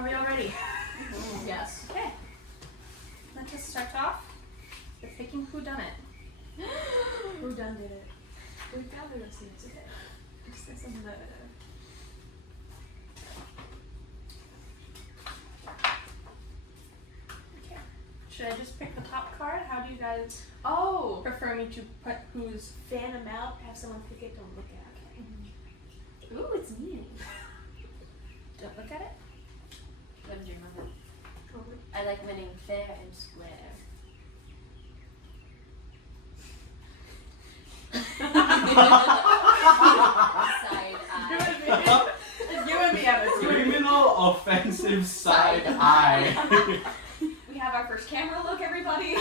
Are we all ready? Yes. Okay. Let's just start off with picking who done it. Who done did it? Who done did it? Okay. Just say something that. Okay. Should I just pick the top card? How do you guys Oh! prefer me to put who's? Fan them out, have someone pick it, don't look at it. Ooh, it's me. Don't look at it. What did your mother? Totally. I like winning fair and square. Side eye. You and me, Emma. Criminal offensive side eye. We have our first camera look, everybody.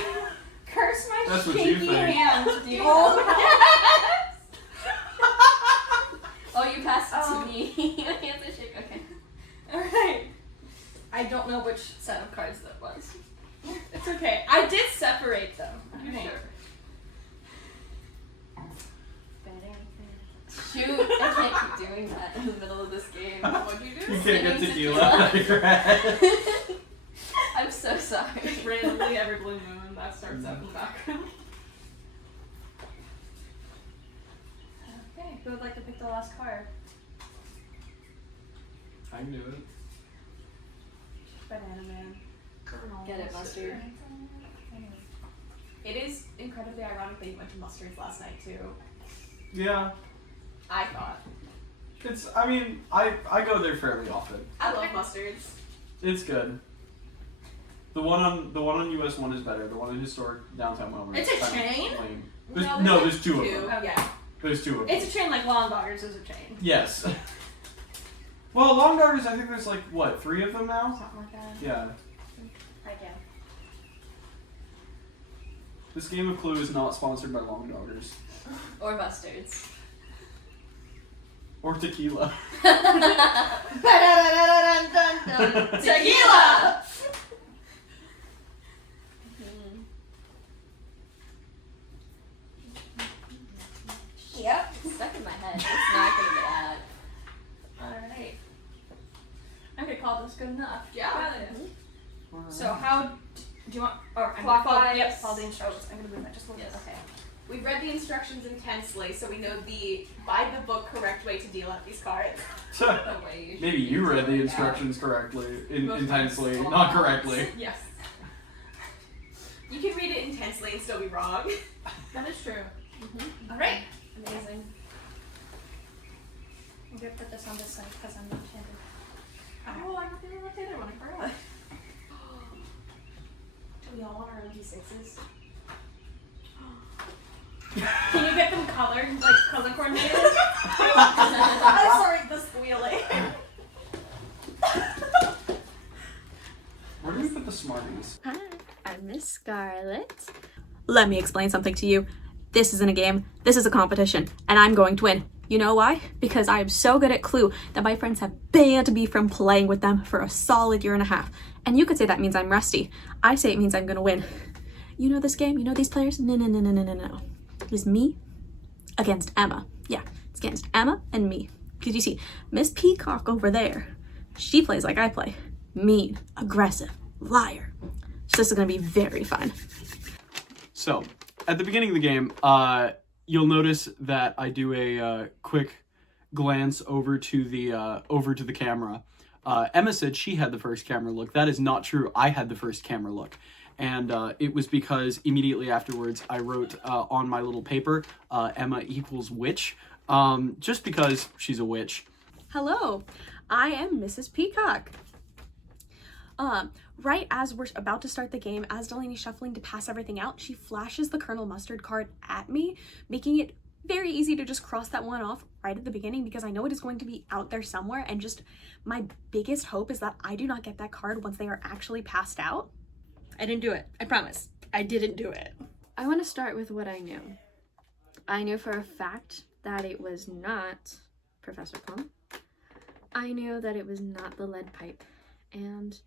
Curse my That's what you shaky think. hands. Do you Oh, you passed it Oh. to me. Your hands are shaking. Okay. Alright. I don't know which set of cards that was. It's okay. I did separate them. You Alright. sure? Shoot, I can't keep doing that in the middle of this game. What'd you do? You can't get Singing tequila out of your head. I'm so sorry. Just randomly every blue moon that starts up in the background. Okay, who would like to pick the last card? I can do it. Banana Man. Colonel Get it, Mustard. It is incredibly ironic that you went to Mustard's last night too. Yeah. I thought. I mean, I go there fairly often. I love Mustard's. It's good. The one on US 1 is better. The one in historic downtown Wilmer. It's is a kinda chain? lame. No, There's two of them. Okay. Yeah. There's two of them. It's a chain like Long Doggers is a chain. Yes. Well, Long Doggers, I think there's like, what, 3 of them now? Something like that. Yeah. Right, yeah. This game of Clue is not sponsored by Long Doggers. Or Bustards. Or tequila. Tequila! Yep. It's stuck in my head. It's not gonna get out. Alright. Okay, call this good enough. Yeah. So how do you want? Or I'm Clockwise. gonna follow, yep, follow the instructions. I'm gonna move that just a little Yes. bit. Okay. We've read the instructions intensely, so we know the by the book correct way to deal out these cards. The way you should Maybe you use read it. the instructions correctly, Most intensely, times. not correctly. Yes. You can read it intensely and still be wrong. That is true. Mm-hmm. Alright. Amazing. I'm gonna put this on this side because I'm left-handed. Oh, I'm not the left-handed one. I forgot. Do we all want our own D6s? Can you get them colored, like color coordinated? I'm sorry, the squealing. Where do we put the Smarties? Hi, I'm Miss Scarlet. Let me explain something to you. This isn't a game, this is a competition, and I'm going to win. You know why? Because I am so good at Clue that my friends have banned me from playing with them for a solid year and a half. And you could say that means I'm rusty. I say it means I'm gonna win. You know this game? You know these players? No. It is me against Emma. Yeah, it's against Emma and me. Because you see, Miss Peacock over there, she plays like I play. Mean, aggressive, liar. So this is gonna be very fun. So, at the beginning of the game, you'll notice that I do a quick glance over to the camera. Emma said she had the first camera look. That is not true. I had the first camera look. And it was because immediately afterwards I wrote on my little paper, Emma equals witch, just because she's a witch. Hello, I am Mrs. Peacock. Right as we're about to start the game, as Delaney's shuffling to pass everything out, she flashes the Colonel Mustard card at me, making it very easy to just cross that one off right at the beginning because I know it is going to be out there somewhere, and just my biggest hope is that I do not get that card once they are actually passed out. I didn't do it. I promise. I didn't do it. I want to start with what I knew. I knew for a fact that it was not Professor Plum. I knew that it was not the lead pipe. And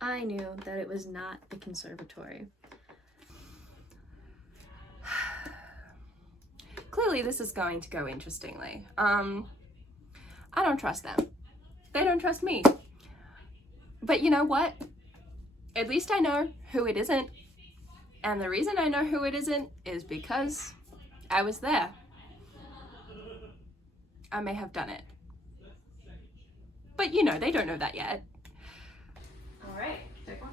I knew that it was not the conservatory. Clearly this is going to go interestingly. I don't trust them. They don't trust me. But you know what? At least I know who it isn't. And the reason I know who it isn't is because I was there. I may have done it. But you know, they don't know that yet. All right, pick one.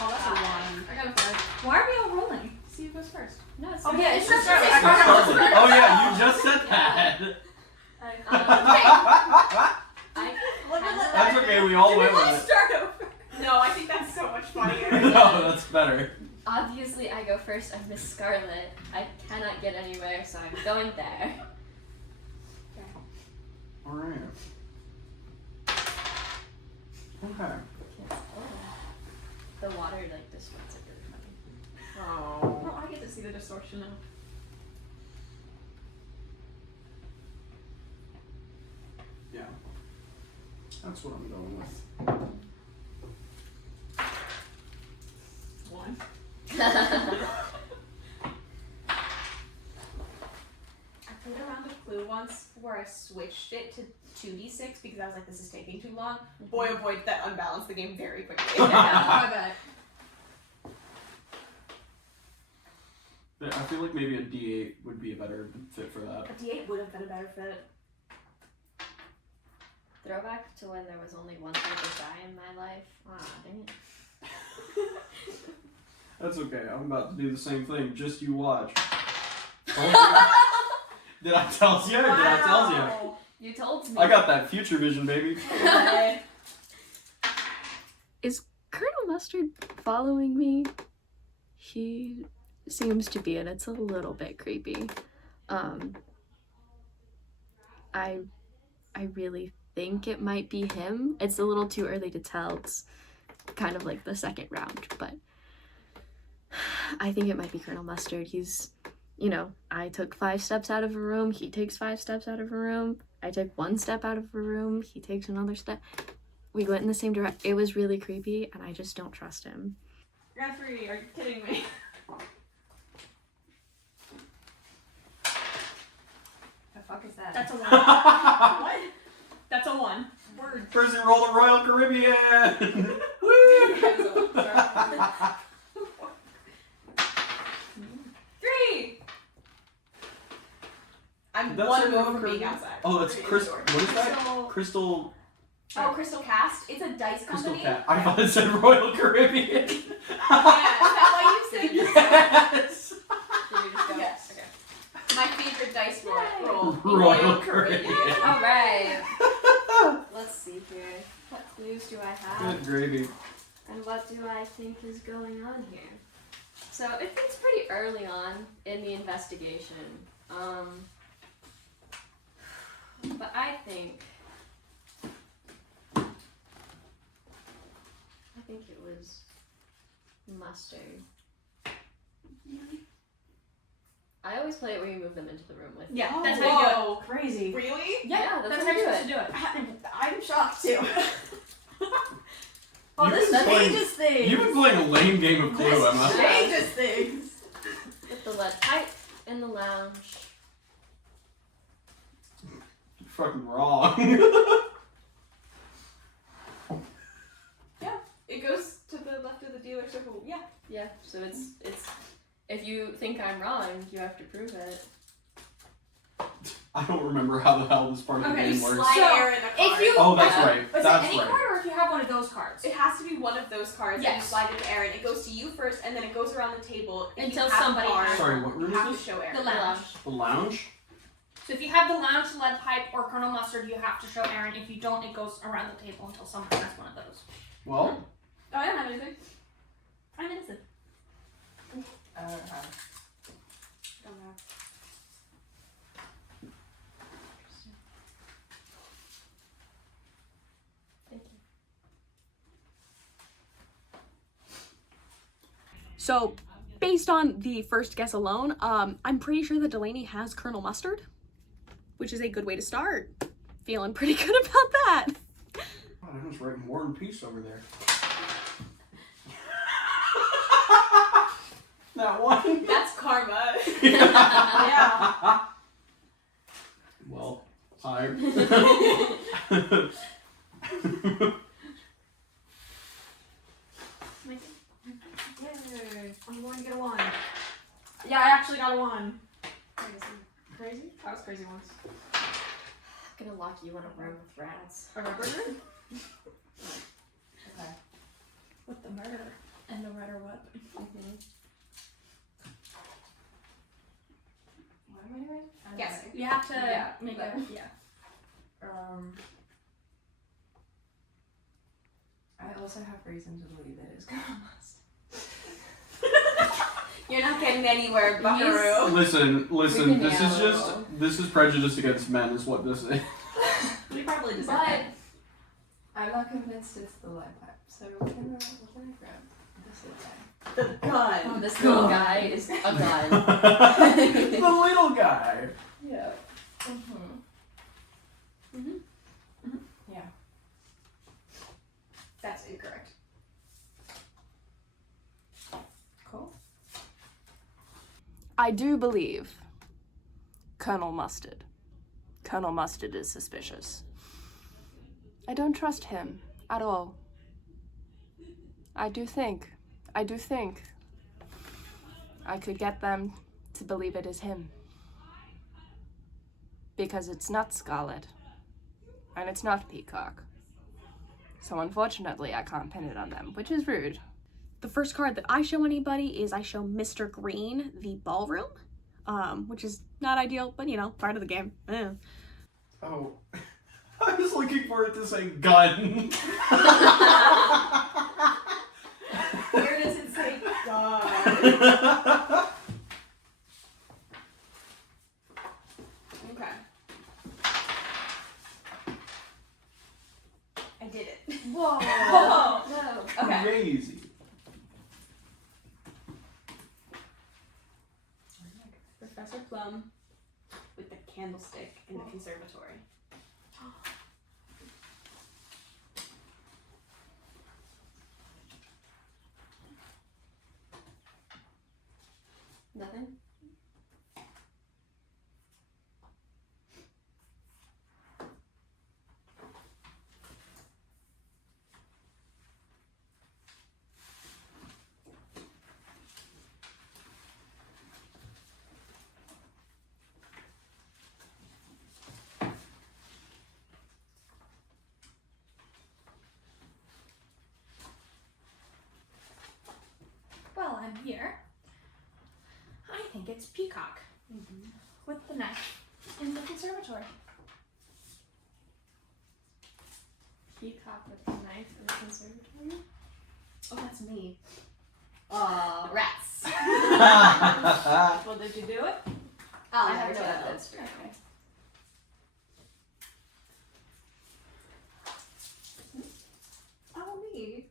Oh, that's a one. I got a 5. Why are we all rolling? See who goes first. No, it's Oh, yeah, it's just Scarlet. Scarlet. Oh yeah, you just said that. That's okay, we all went with Start over. No, I think that's so much funnier. it. No, that's better. Obviously, I go first. I'm Miss Scarlet. I cannot get anywhere, so I'm going there. Alright. Okay. The water like distorts it really funny. Oh, I get to see the distortion now. Yeah. That's what I'm going with. 1. I played a round of Clue once where I switched it to 2d6 because I was like, this is taking too long. Boy, oh boy, did that unbalance the game very quickly. I bet. Yeah, I feel like maybe a D8 would be a better fit for that. A d8 would have been a better fit. Throwback to when there was only one type of guy in my life. Ah, dang it. That's okay. I'm about to do the same thing. Just you watch. Did I tell you? Or did I tell you? You told me. I got that future vision, baby. Is Colonel Mustard following me? He seems to be, and it's a little bit creepy. I really think it might be him. It's a little too early to tell. It's kind of like the second round, but I think it might be Colonel Mustard. He's, you know, I took 5 steps out of a room, he takes 5 steps out of a room. I took 1 step out of a room, he takes another step. We went in the same direction. It was really creepy, and I just don't trust him. I got 3. Are you kidding me? The fuck is that? That's a 1. what? That's a 1. Word. Person roll the Royal Caribbean! Woo! 3. I'm That's one a move Royal from being Caribbean? outside. Oh, that's Crystal. What is that? Crystal- Crystal. Oh, Crystal Cast. It's a dice Crystal company. Cat. I thought it said Royal Caribbean. Yeah, is that why you said Yes. Did you just go? Yes. Okay. my favorite dice roll? Royal Caribbean. All right. Let's see here. What clues do I have? Good gravy. And what do I think is going on here? So it's pretty early on in the investigation. But I think it was Mustard. I always play it where you move them into the room with you. Yeah, Oh, that's how you do whoa. it. Crazy. Really? Yeah, that's that's how how you're you supposed do to it. do it. I'm shocked too. Oh, You've this been playing- changes things. You've been playing a lame game of Clue, This Emma. changes things. With the lead pipe in the lounge. You're fucking wrong. It goes to the left of the dealer circle. Yeah. Yeah, so it's if you think I'm wrong, you have to prove it. I don't remember how the hell this part of the Okay, game works. Slide So, Aaron a card. if you- Oh, that's Yeah. right. Is it That's any right. card or if you have one of those cards? It has to be one of those cards and you Yes. slide it to Aaron. It goes to you first and then it goes around the table. If Until you have somebody a card, has Sorry, what you room have is to this? show Aaron. The lounge. The lounge? So if you have the lounge, lead pipe, or Colonel Mustard, you have to show Aaron. If you don't, it goes around the table until someone has one of those. Well, Oh, I don't have anything. I'm innocent. Don't know. Thank you. So, based on the first guess alone, I'm pretty sure that Delaney has Colonel Mustard, which is a good way to start. Feeling pretty good about that. God, I was writing War and Peace over there. That one. That's karma. Yeah. Well, hi. Yeah, I actually got a 1. Crazy? I was crazy once. I'm gonna lock you in a room with rats. A rubber room? Okay. With the murder. And no matter what. Mm-hmm. What am I doing? Yes, you have to Yeah, make but- a. Yeah. I also have reason to believe that it's Colonel You're not getting anywhere, buckaroo. Listen, can this is handle. this is prejudice against men is what this is. We probably deserve But it. I'm not convinced it's the lead pipe. So what can I grab? This is guy. The gun. Oh, this little guy is a gun. The little guy. Yeah. Yeah. That's incorrect. Cool. I do believe Colonel Mustard. Colonel Mustard is suspicious. I don't trust him at all. I do think I could get them to believe it is him. Because it's not Scarlet. And it's not Peacock. So unfortunately, I can't pin it on them, which is rude. The first card that I show anybody is I show Mr. Green, the ballroom, which is not ideal, but you know, part of the game. Eh. Oh, I was looking forward to saying gun. Where does it say gun? Okay. I did it. Whoa. Whoa. No. Okay. Crazy. Professor Plum with the candlestick in the conservatory. Nothing? Well, I'm here. I think it's Peacock with the knife in the conservatory. Peacock with the knife in the conservatory? Oh, that's me. Rats. Well, did you do it? I never have no do it. evidence. Okay. Oh, me.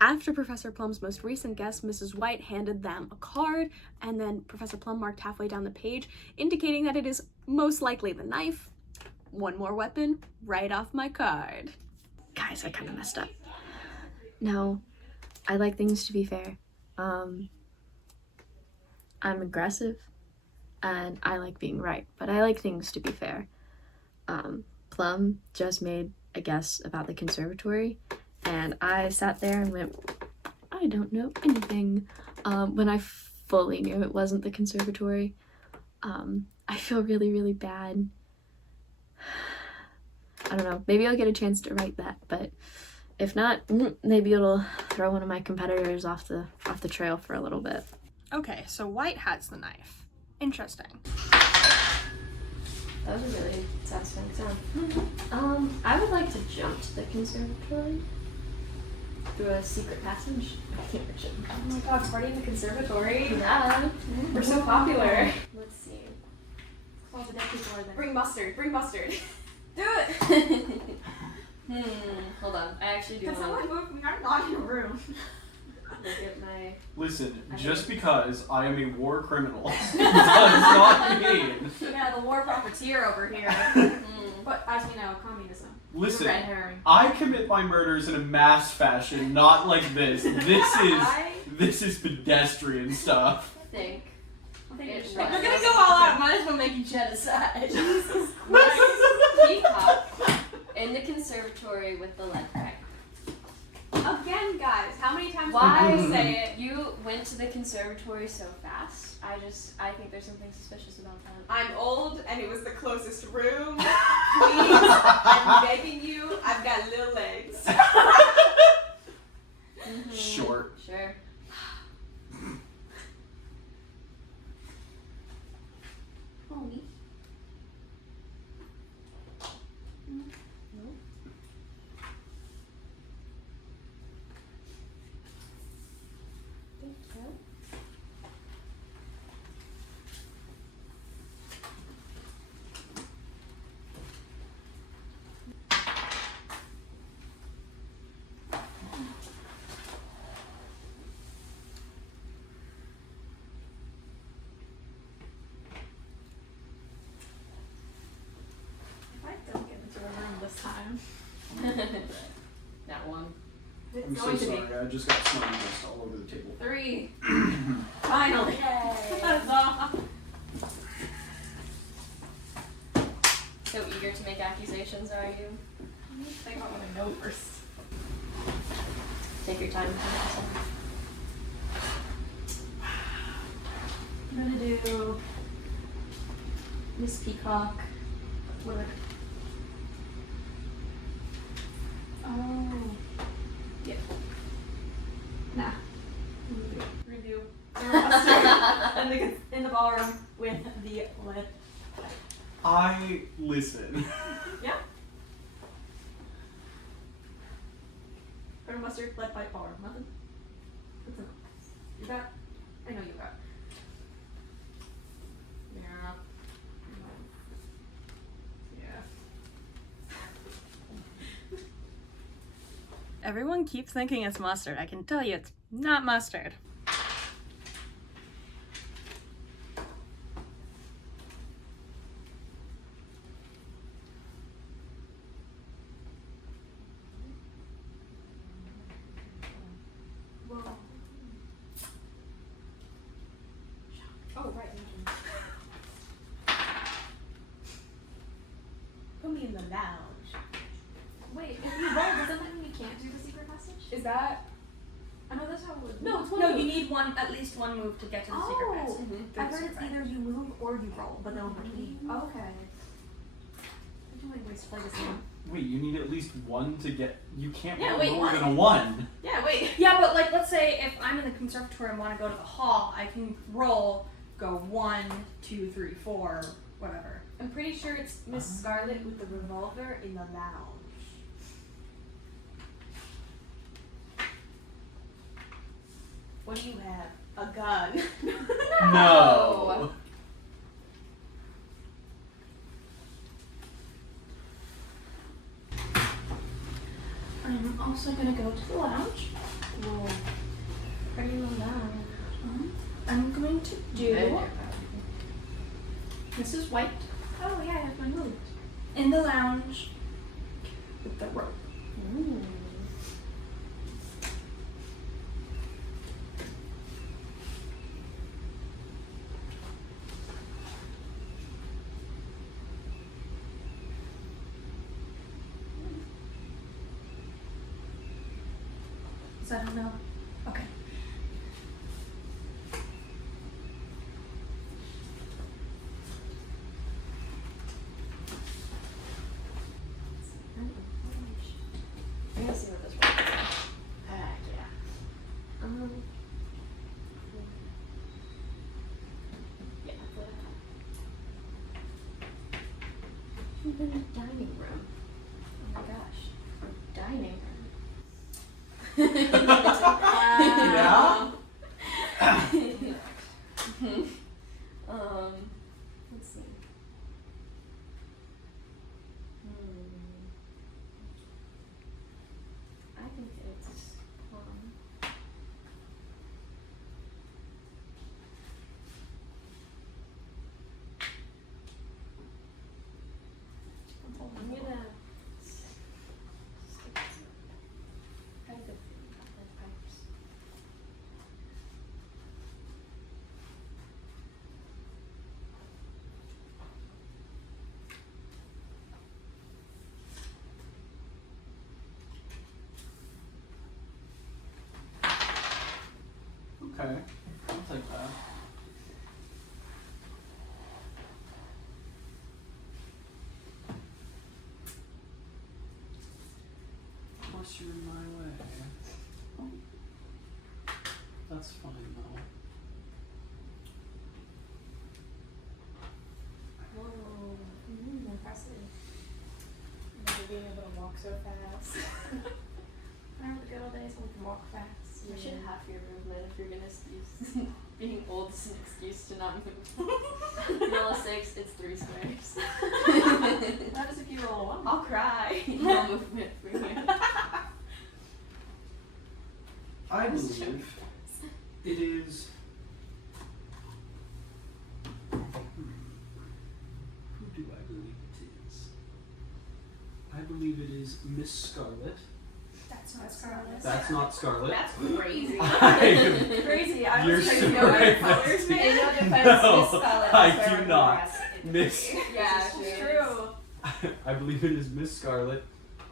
After Professor Plum's most recent guest, Mrs. White handed them a card, and then Professor Plum marked halfway down the page, indicating that it is most likely the knife. One more weapon, right off my card. Guys, I kind of messed up. No, I like things to be fair. I'm aggressive, and I like being right, but I like things to be fair. Plum just made a guess about the conservatory, and I sat there and went, I don't know anything, when I fully knew it wasn't the conservatory. I feel really, really bad. I don't know, maybe I'll get a chance to write that, but if not, maybe it'll throw one of my competitors off the trail for a little bit. Okay, so White has the knife. Interesting. That was a really satisfying sound. I would like to jump to the conservatory through a secret passage. I can't reach it. Oh my god, party in the conservatory. Yeah. We're so popular. Let's see. All the dead people are there. Bring mustard. Bring mustard. Do it. Hold on. I actually do Can want someone move me? I'm not in a room. to look at my. Listen, just because I am a war criminal does not mean. Yeah, the war profiteer over here. But as we know, communism. Listen, Red herring. I commit my murders in a mass fashion, not like this. This is this is pedestrian stuff. I think. It If you're was. gonna go all out, might as well make you genocide. Peacock in the conservatory with the lead pipe. Again, guys, how many times Why did I say it? You went to the conservatory so fast. I think there's something suspicious about that. I'm old and it was the closest room. Please, I'm begging you. I've got little legs. Short. Sure. Homie. If I don't get into a room this time, That one. it's I'm so going to be sorry. I just got snowed dust all over the table. 3. Finally. Huzzah. So eager to make accusations, are you? I think I want to know first. Take your time. I'm gonna do Miss Peacock. What are Oh. Yeah. Nah. Review. in the ballroom with the lead. I listen. Yeah. Colonel Mustard, lead pipe, ballroom. Nothing. That's enough. You got? I know you got. Yeah. Yeah. Everyone keeps thinking it's mustard. I can tell you it's not mustard. Whoa. Oh, right. Put me in the lounge. Wait, if you roll, does that mean you can't do the secret passage? Is that? I know that's how it would. No, it's one No, move. you need at least one move to get to the secret Oh. passage. I heard it's either you move or you roll, but they'll not be. Okay. I do my ways to play this game. Wait, you need at least one to get. You can't Yeah, roll wait, more what? than a 1. Yeah, wait. Yeah, but like, let's say if I'm in the conservatory and want to go to the hall, I can roll, go 1, 2, 3, 4, whatever. I'm pretty sure it's Miss Scarlet with the revolver in the lounge. What do you have? A gun. No. I'm also gonna go to the lounge. Whoa. Are you allowed? I'm going to do Mrs. White Oh yeah, I have my moves. in the lounge with the rope. Is that a no? Okay. I'm gonna see what this one is. Yeah. Yeah, that's what I thought. Even a dining room. Oh my gosh. Dining room. Yeah? Let's see. I think it's I'm gonna stick to I have a feeling about lead pipes. Okay. I'll take that. Of course you're in my way. That's fine though. Whoa. Impressive. Never being able to walk so fast. Remember the good old days when we could walk fast? You should half your movement if you're gonna use being old is an excuse to not move. Roll a 6, it's 3 squares. What happens if you roll a 1? I'll cry. No movement for you. I believe it is. Who do I believe it is? I believe it is Miss Scarlet. That's not Scarlet. That's not Scarlet. That's crazy. I- Crazy. I You're was crazy. super No other right, colors, Misty. man. In no defense, No, Miss Scarlet I is do wearing not. dress. Miss. Yeah, This is true. I believe it is Miss Scarlet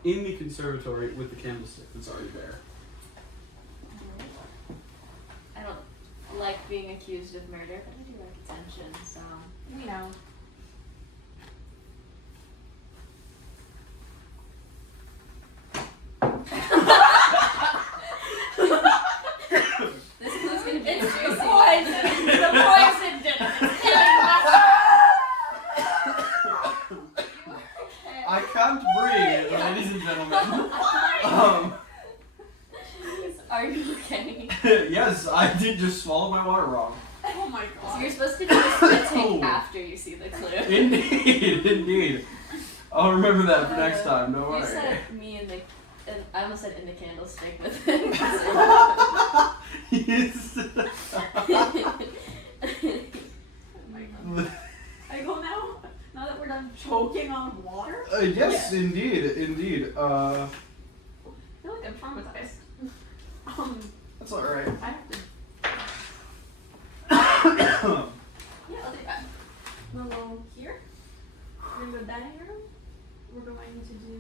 in the conservatory with the candlestick that's already there. I don't like being accused of murder, but I do like attention, so. You know. This clue's gonna be It's juicy. the poison. The poison did it. I can't breathe, ladies and gentlemen. Are you okay? Yes, I did just swallow my water wrong. Oh my So god. you're supposed to do a spitting Oh. after you see the clue. Indeed, indeed. I'll remember that for next time. Don't You worry. said me in the. I almost said in the candlestick with Yes. Oh my god. I go now? Now that we're done choking on water? Yes, indeed, indeed. I feel like I'm traumatized. That's all right. I have to. Yeah, I'll do that. We'll go here. We're in the dining room. We're going to do.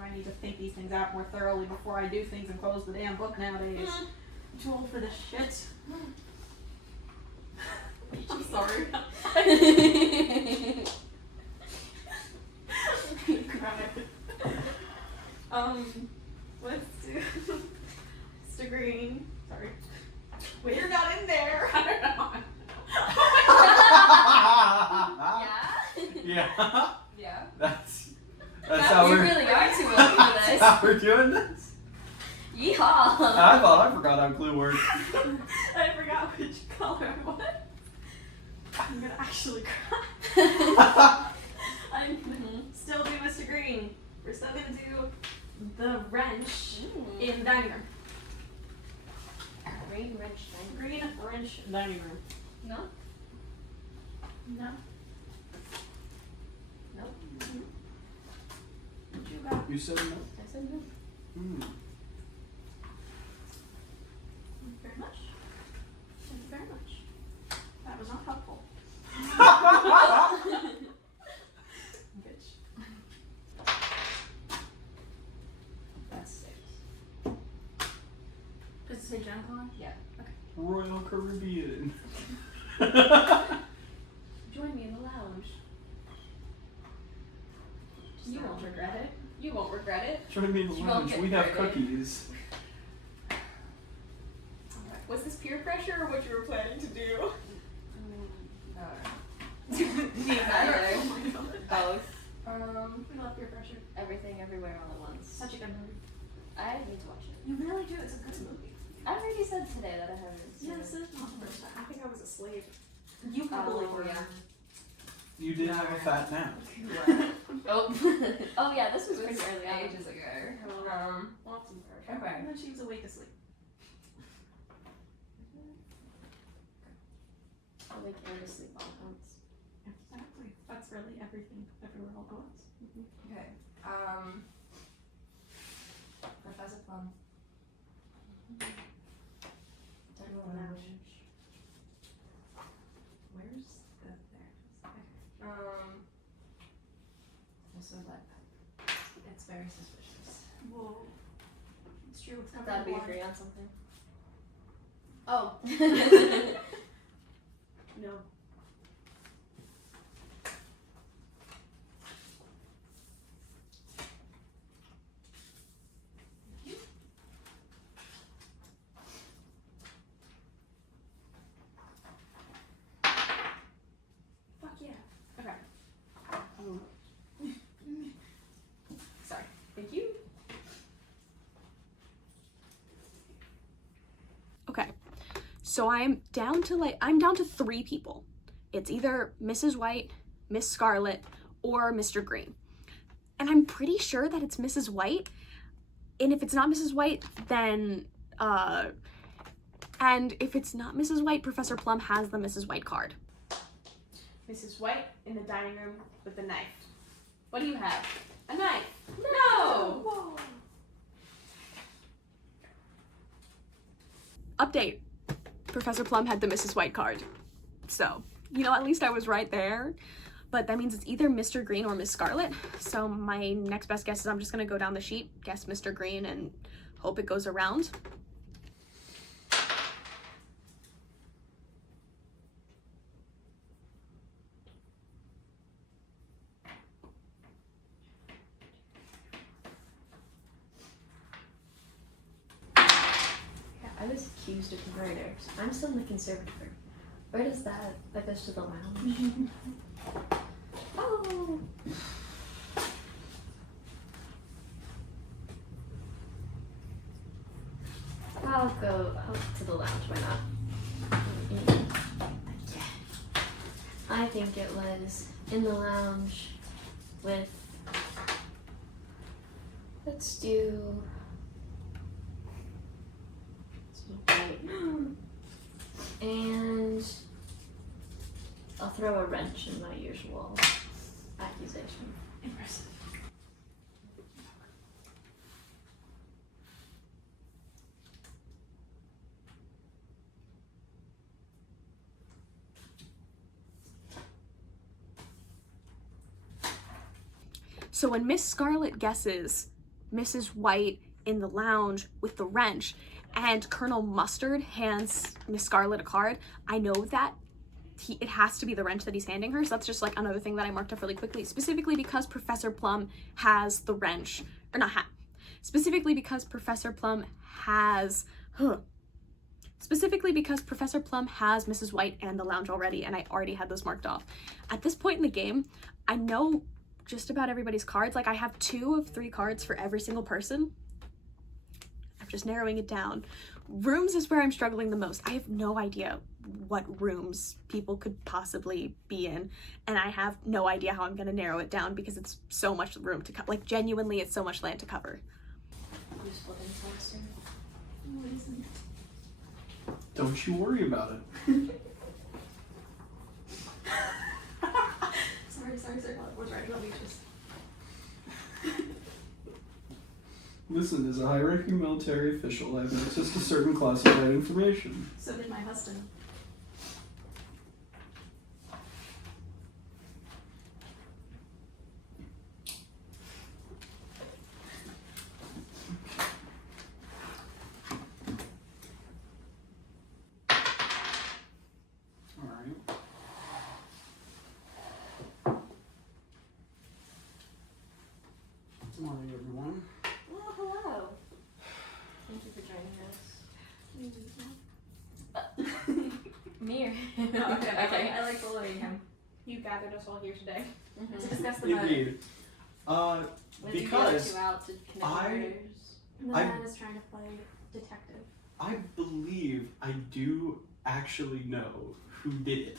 I need to think these things out more thoroughly before I do things and close the damn book nowadays. I'm too old for this shit. I'm sorry. Let's do Mr. Green. Sorry. Wait, you're not in there. I don't know. Yeah? Yeah. Yeah. That's how You we're. really are too old for That's this. how we're doing this. Yeehaw! I thought I forgot how Clue worked. I forgot which color it was. I'm gonna actually cry. I'm gonna still do Mr. Green. We're still gonna do the wrench in dining room. Green wrench thing. Green wrench dining room. No? No. Nope. What you got? You said no. I said no. Hmm. Thank you very much. Thank you very much. That was not helpful. Bitch. That's 6. Does it say Gen Con? Yeah. Royal Caribbean. Join me in the lounge. You won't regret it. You won't regret it. Join me in the You won't lounge. get We have credit. cookies. Was this peer pressure or what you were planning to do? Neither. Both. We love peer pressure. Everything, everywhere, all at once. Such a good movie. I need to watch it. You really do. It's a good movie. I already said today that I haven't seen Yes, it. it's not the first time. I think I was a slave. You Oh, probably were. yeah. You did have a fat nap. Oh. Oh yeah, this was pretty early on. Ages ago. Lots of her. Okay. And then she was awake asleep. I'll make Aaron to sleep all at once. Exactly. That's really everything, everywhere, all at once. Okay. Professor Plum. Lounge. Where's the there? Also like it's very suspicious. Well, it's true. It's covered That'd in be blood. free on something. Oh. No. Fuck yeah. Okay. Sorry. Thank you. Okay. So I'm down to 3 people. It's either Mrs. White, Miss Scarlet, or Mr. Green. And I'm pretty sure that it's Mrs. White. And if it's not Mrs. White, then and if it's not Mrs. White, Professor Plum has the Mrs. White card. Mrs. White in the dining room with the knife. What do you have? A knife. No! Whoa. Update. Professor Plum had the Mrs. White card. So, you know, at least I was right there. But that means it's either Mr. Green or Miss Scarlet. So my next best guess is I'm just gonna go down the sheet, guess Mr. Green, and hope it goes around. I was accused of murder, so I'm still in the conservatory. Where does that goes to the lounge? Oh! I'll go to the lounge, why not? I think it was in the lounge with, let's do, and I'll throw a wrench in my usual accusation. Impressive. So when Miss Scarlet guesses Mrs. White in the lounge with the wrench and Colonel Mustard hands Miss Scarlet a card, I know that it has to be the wrench that he's handing her. So that's just like another thing that I marked up really quickly, specifically because Professor Plum has the wrench, or not specifically because Professor Plum has, specifically because Professor Plum has Mrs. White and the lounge already, and I already had those marked off. At this point in the game, I know just about everybody's cards. Like I have 2 of 3 cards for every single person. I'm just narrowing it down. Rooms is where I'm struggling the most. I have no idea what rooms people could possibly be in, and I have no idea how I'm gonna narrow it down because it's so much room to cover. Like genuinely, it's so much land to cover. Don't you worry about it. Sorry. I was writing on leeches. Listen, as a high-ranking military official, I have access to certain classified information. So did my husband. Good morning, everyone. Oh, hello. Thank you for joining us. Me or okay. I like bullying him. You gathered us all here today to discuss the matter. Indeed. Because out to connect I- murders. The man is trying to play detective. I believe I do actually know who did it.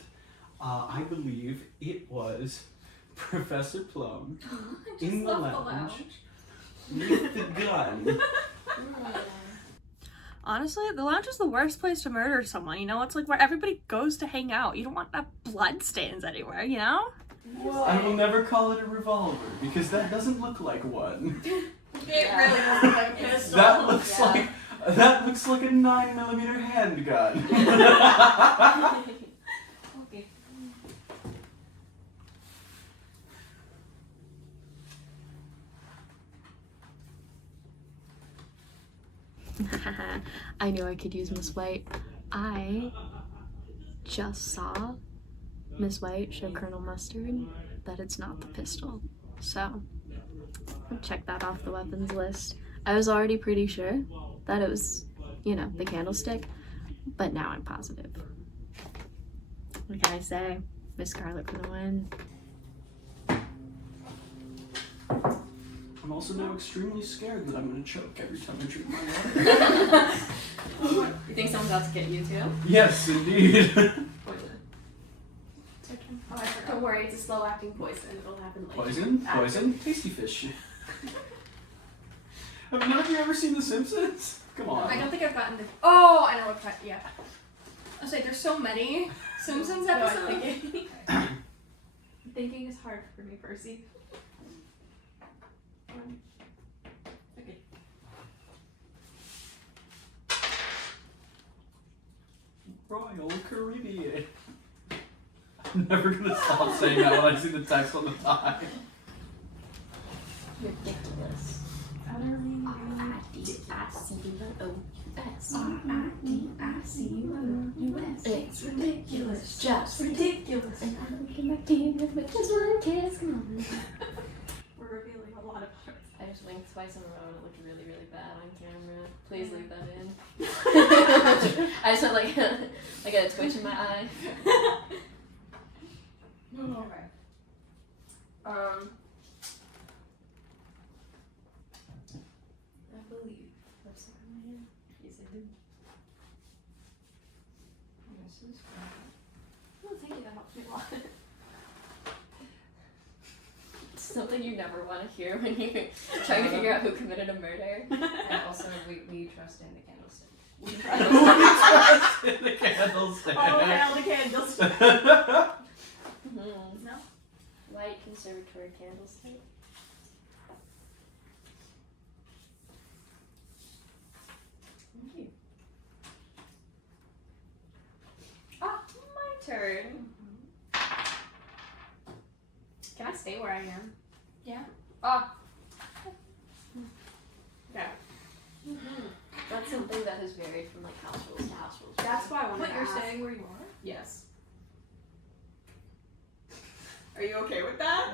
I believe it was Professor Plum in the lounge with the gun. Honestly, the lounge is the worst place to murder someone. You know, it's like where everybody goes to hang out. You don't want to have blood stains anywhere, you know? I will never call it a revolver because that doesn't look like one. It really does look like a pistol. That looks like a 9mm handgun. Okay. I knew I could use Miss White. I just saw Miss White show Colonel Mustard that it's not the pistol. So, I'll check that off the weapons list. I was already pretty sure that it was, you know, the candlestick, but now I'm positive. What can I say? Miss Scarlet gonna win. I'm also now extremely scared that I'm gonna choke every time I drink my water. You think someone's out to get you too? Yes, indeed. Poison. Oh, I forgot. Don't worry, it's a slow acting poison. It'll happen later. Poison? Poison? Tasty fish. Have none of you ever seen The Simpsons? Come on. I don't think I've gotten the. Oh, I know what kind. Yeah. I was like, there's so many Simpsons No, I'm episodes. thinking. Thinking is hard for me, Percy. Okay. Royal Caribbean. I'm never gonna stop saying that when I see the text on the tie. Ridiculous. R-I-D-I-C-U-S. It's ridiculous. Just Ridiculous. and I'm looking back to you with just one kiss. Come on. We're revealing a lot of parts. I just winked twice in a row and it looked really, really bad on camera. Please leave that in. I just had like I got a twitch in my eye. Okay. I believe that's the one. Yes, I do. This is fine. Oh, thank you, that helps me a lot. Something you never want to hear when you're trying to figure out who committed a murder. And also, we trust in the candlestick. The candlestick. Oh, hell, the candlestick. Mm-hmm. No? White conservatory candlestick. Thank you. Ah, my turn. Can I stay where I am? Yeah. Ah. Okay. That's something that has varied from like house rules to house rules. That's why I wanted What, to you're ask. staying where you are? Yes. Are you okay with that?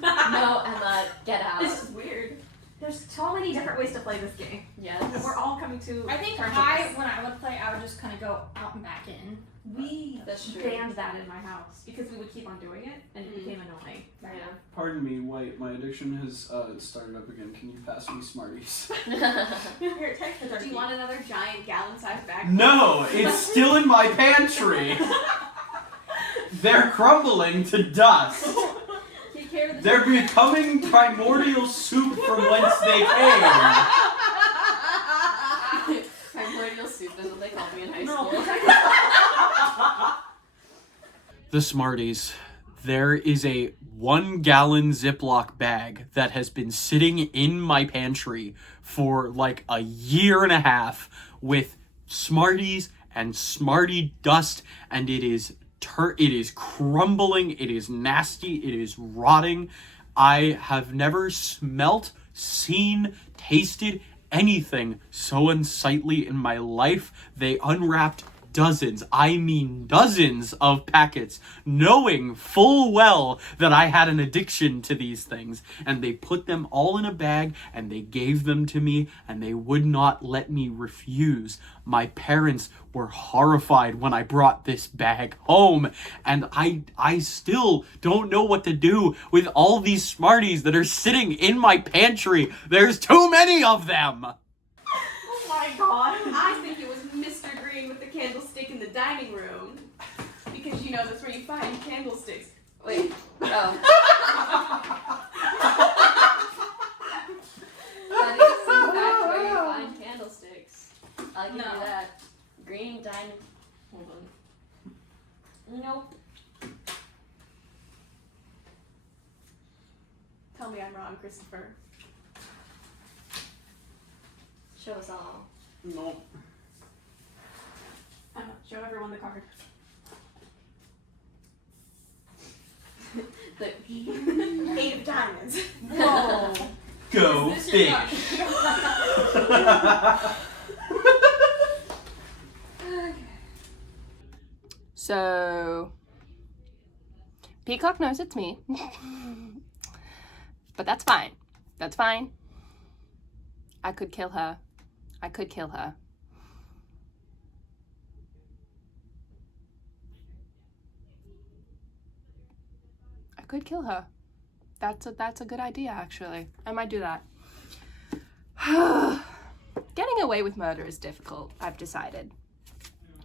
No, Emma, get out. This is weird. There's so many different ways to play this game. Yes. And we're all coming to I think terms with this. when I would play, I would just kind of go out and back in. We That's true. banned that in my house because we would keep on doing it and it became annoying. Yeah. Pardon me, White. My addiction has started up again. Can you pass me Smarties? Here, take the Do you want another giant gallon-sized bag? No, it's still in my pantry. They're crumbling to dust. Take care of the. They're becoming primordial soup from whence they came. Primordial soup is what they called me in high No. school. The Smarties. There is a 1 gallon Ziploc bag that has been sitting in my pantry for like a year and a half with Smarties and Smartie dust, and it is crumbling, it is nasty, it is rotting. I have never smelt, seen, tasted anything so unsightly in my life. They unwrapped dozens, I mean dozens of packets, knowing full well that I had an addiction to these things, and they put them all in a bag and they gave them to me, and they would not let me refuse. My parents were horrified when I brought this bag home, and I still don't know what to do with all these Smarties that are sitting in my pantry. There's too many of them. Oh my god. I think it was Mr. Green with the candlestick in the dining room. Because you know that's where you find candlesticks. Wait. Oh. That is in fact where you find candlesticks. I'll give you No. that. Green diamond. Hold on. Nope. Tell me I'm wrong, Christopher. Show us all. No. Emma, show everyone the card. The 8 of diamonds. Whoa. Go Is this your fish. So, Peacock knows it's me. But that's fine. That's fine. I could kill her. I could kill her. I could kill her. That's a good idea, actually. I might do that. Getting away with murder is difficult, I've decided.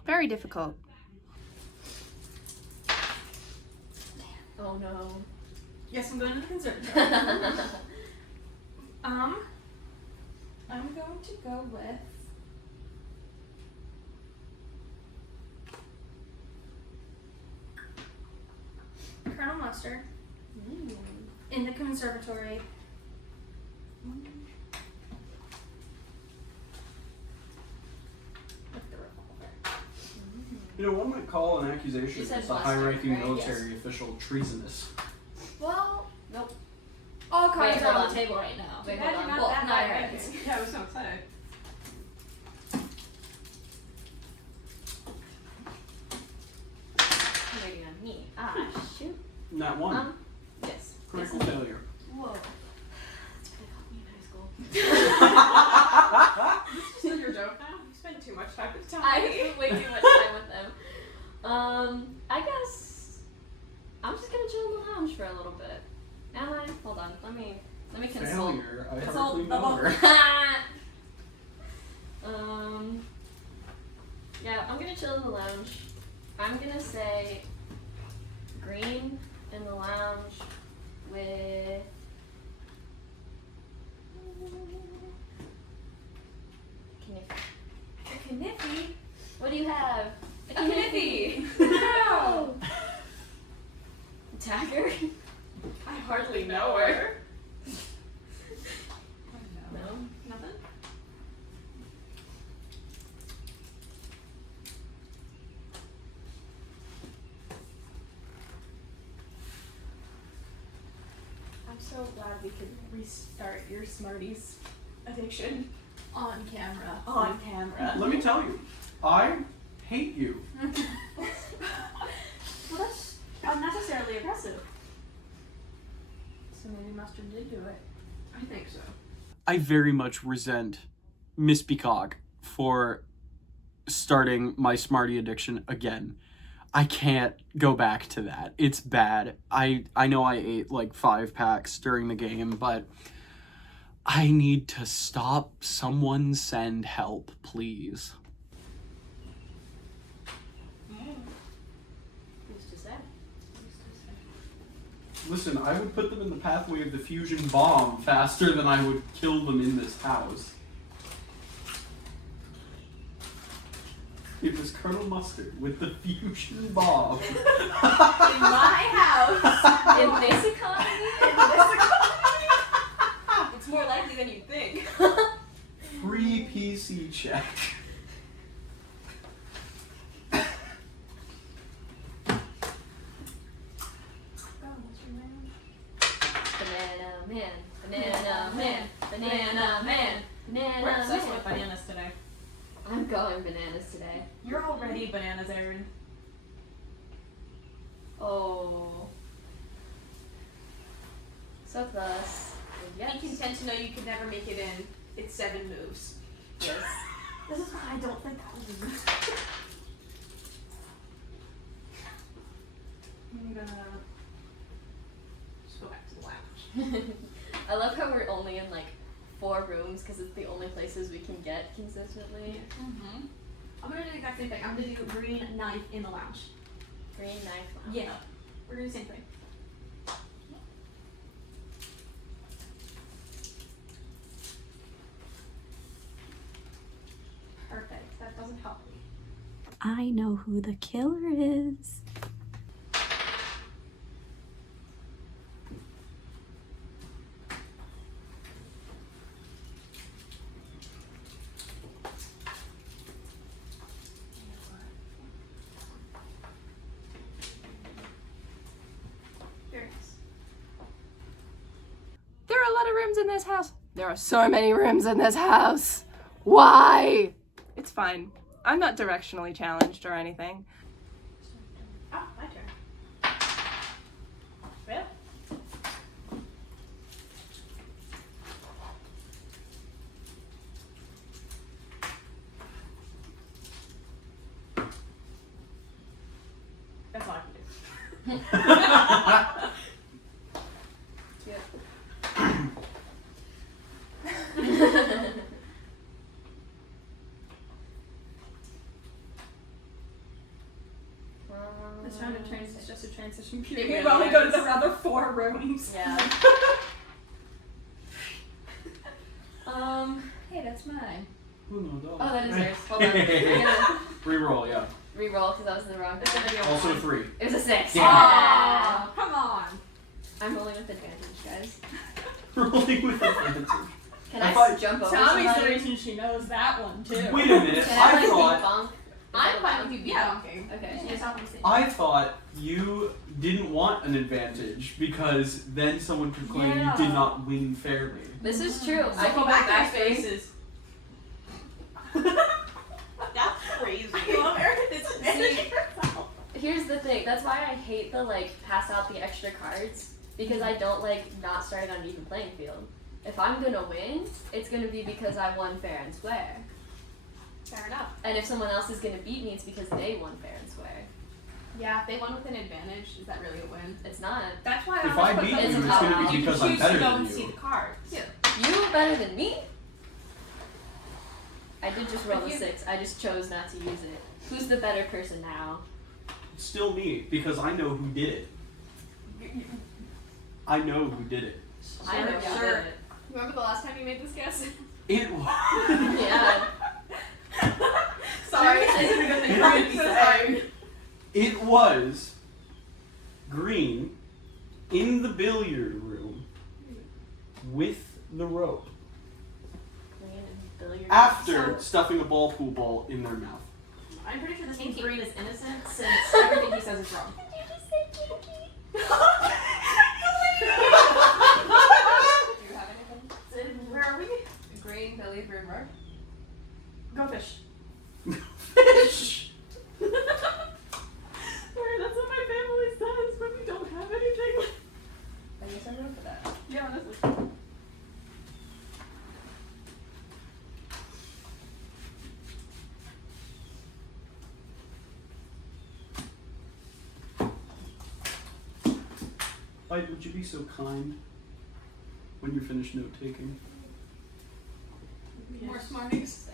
Very difficult. Oh no. Yes, I'm going to the conservatory. I'm going to go with Colonel Mustard in the conservatory. With the revolver. You know, one might call an You accusation said as a mustard, high-ranking right? military official treasonous. Well, Nope. all cards Wait, are hold on on. the table right now. Wait, Glad hold you're on. not Well, that not high right. ranking. Yeah, I was so excited. Waiting on me. Ah, shoot. Not one. Yes. Critical failure. Whoa. That's what they called me in high school. This is your joke now? You spend too much time with I spent way too much time with them. I guess I'm just gonna chill in the lounge for a little bit. Am I? Hold on. Let me consult. Failure. I Consult hardly the know book. her. Yeah, I'm gonna chill in the lounge. I'm gonna say green in the lounge with Kniffy. What do you have? A Kniffy. No. Attacker. I hardly know her. No. Nothing? I'm so glad we could restart your Smarties addiction on camera. On camera. Let me tell you, I hate you. Well, that's unnecessarily aggressive. So maybe Mustard did do it. I think so. I very much resent Miss Peacock for starting my Smartie addiction again. I can't go back to that. It's bad. I know I ate like 5 packs during the game, but I need to stop. Someone send help, please. Who's to say? Listen, I would put them in the pathway of the fusion bomb faster than I would kill them in this house. It was Colonel Mustard with the fusion bomb. In my house. In this economy? It's more likely than you'd think. Free PC check. Banana man. Banana man. Banana man. Banana We're obsessed man. with bananas today. I'm going bananas today. You're already bananas, Aaron. Oh. So close. Yes. Be content to know you could never make it in. It's 7 moves. Yes. This is why I don't think that was a move. I'm gonna just go back to the lounge. I love how we're only in like 4 rooms because it's the only places we can get consistently. Mm-hmm. I'm gonna do the exact same thing. I'm gonna do green knife in the lounge. Green knife lounge. Yeah. We're gonna do the same thing. Perfect. That doesn't help me. I know who the killer is. Very nice. There are a lot of rooms in this house. There are so many rooms in this house. Why? It's fine. I'm not directionally challenged or anything. Oh, my turn. Well. That's all I can do. This round of turns is just a transition It period really while we go to is. the other 4 rooms. Yeah. Hey, that's mine. Oh, Oh, that is yours. Hold on. I'm gonna Reroll, yeah. re-roll because that was the wrong It's gonna be a Also one. 3. It was a 6. Yeah. Aw, come on. I'm rolling with advantage, guys. Rolling with advantage. Can I I, thought- jump over Tommy's the somebody? reason she knows that one too. Wait a minute, Can I, like, thought bonk? I'm fine with you Yeah. bonking. Okay. You just have to say. I thought you didn't want an advantage because then someone could claim Yeah. you did not win fairly. This is true. So I can go go back back to your faces. That's crazy. I love Erin's advantage herself. Here's the thing. That's why I hate the pass out the extra cards because I don't like not starting on an even playing field. If I'm gonna win, it's gonna be because I won fair and square. Fair enough. And if someone else is gonna beat me, it's because they won fair and square. Yeah, if they won with an advantage, is that really a win? It's not. That's why If I I always beat put you, those it's in gonna top. be You can because I'm choose better to go than and you. see the cards. You better than me? I did just roll If a you- 6. I just chose not to use it. Who's the better person now? Still me, because I know who did it. I know who did it. I know who sure. did it. Remember the last time you made this guess? It was. Yeah. Sorry, This isn't a good thing. I'm so sorry. It was Green in the billiard room with the rope Green and billiard. after stuffing a ball pool ball in their mouth. I'm pretty sure this means Green is innocent since everything he says is wrong. Did you just say kinky? Do you have anything? Where are we? Green, billiard, river. Go fish. Fish! Sorry, that's what my family says when we don't have anything. I guess I'm going for that. Yeah, honestly. Light, would you be so kind when you finish note taking? More smarties.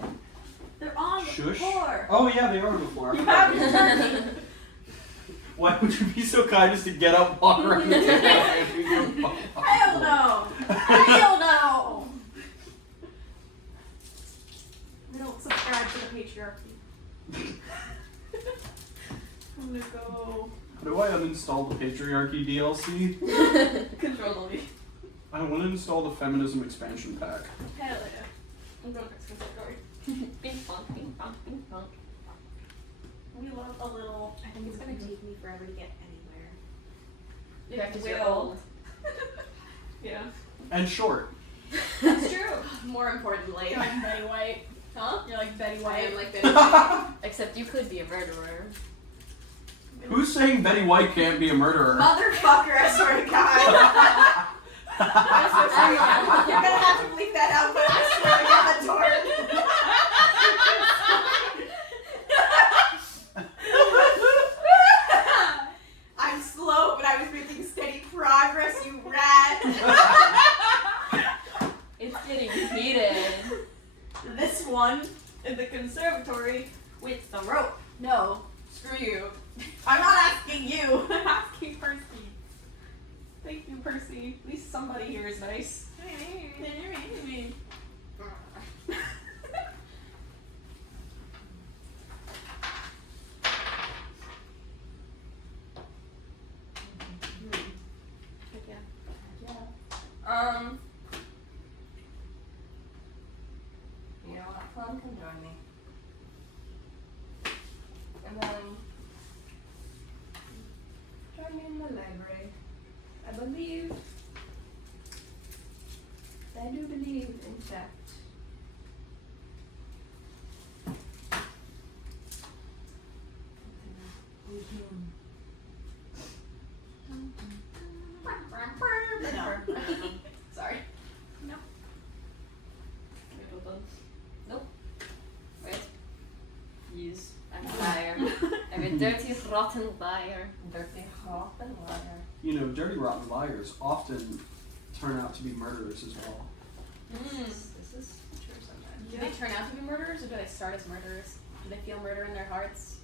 They're on the Shush. floor. Oh yeah, they are on the floor. You have your turkey. Why would you be so kind as to get up, walk around the table, and do your ball? Hell no. Hell no. We don't subscribe to the patriarchy. I'm gonna go How do I uninstall the patriarchy DLC? control delete. I want to install the feminism expansion pack. Hell yeah. I'm going Christmas story. Bing bonk, bing bonk, bing bonk. We love a little. I think it's gonna take me forever to get anywhere. Yeah, 'cause you're will. old. Yeah. And short. That's true. More importantly. You're like Betty White. Huh? You're like Betty I White. am like Betty. Except you could be a murderer. Who's saying Betty White can't be a murderer? Motherfucker, I swear to God. You're gonna have to bleep that out, but I swear to God, Jordan. I'm slow, but I was making steady progress, you rat. It's getting heated. This one in the conservatory with the rope. No, screw you. I'm not asking you. I'm asking Percy. Thank you, Percy. At least somebody here is nice. You know what? Plum can join me. And then join me in the library. I believe. I do believe, in fact. We can Dirty, rotten liar. Dirty rotten liar. You know, dirty, rotten liars often turn out to be murderers as well. This is true sometimes. Do they turn out to be murderers, or do they start as murderers? Do they feel murder in their hearts?